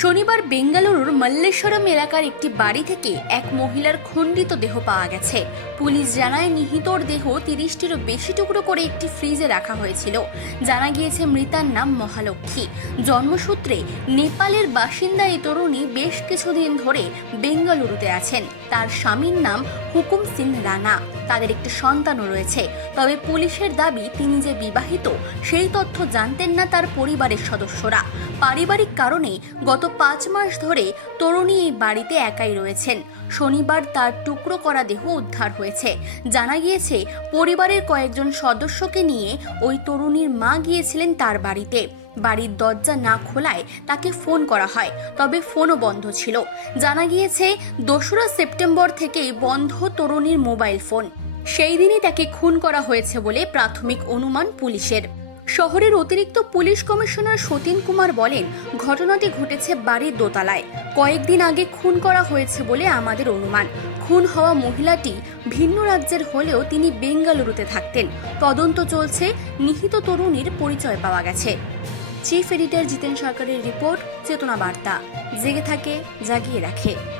শনিবার বেঙ্গালুরুর মল্লেশ্বরম এলাকার একটি বাড়ি থেকে এক মহিলার খণ্ডিত দেহ পাওয়া গেছে। পুলিশ জানায়, নিহিতর দেহ তিরিশটিরও বেশি টুকরো করে একটি ফ্রিজে রাখা হয়েছিল। জানা গিয়েছে, মৃতার নাম মহালক্ষ্মী। জন্মসূত্রে নেপালের বাসিন্দা এই তরুণী বেশ কিছুদিন ধরে বেঙ্গালুরুতে আছেন। তার স্বামীর নাম হুকুম সিং রানা। তাদের একটি সন্তানও রয়েছে। তবে পুলিশের দাবি, তিনি যে বিবাহিত, সেই তথ্য জানতেন না তার পরিবারের সদস্যরা। পারিবারিক কারণে গত পাঁচ মাস ধরে তরুণী এই বাড়িতে একাই রয়েছেন। শনিবার তার টুকরো করা দেহ উদ্ধার হয়েছে। জানা গিয়েছে, পরিবারের কয়েকজন সদস্যকে নিয়ে ওই তরুণীর মা গিয়েছিলেন তার বাড়িতে। বাড়ির দরজা না খোলায় তাকে ফোন করা হয়, তবে ফোনও বন্ধ ছিল। জানা গিয়েছে, দোসরা সেপ্টেম্বর থেকেই বন্ধ তরুণীর মোবাইল ফোন। সেই দিনই তাকে খুন করা হয়েছে বলে প্রাথমিক অনুমান পুলিশের। শহরের অতিরিক্ত পুলিশ কমিশনার সতীন কুমার বলেন, ঘটনাটি ঘটেছে বাড়ির দোতলায়। কয়েকদিন আগে খুন করা হয়েছে বলে আমাদের অনুমান। খুন হওয়া মহিলাটি ভিন্ন রাজ্যের হলেও তিনি বেঙ্গালুরুতে থাকতেন। তদন্ত চলছে, নিহিত তরুণীর পরিচয় পাওয়া গেছে। চিফ এডিটর জিতেন সরকারের রিপোর্ট, চেতনা বার্তা। জেগে থাকে, জাগিয়ে রাখে।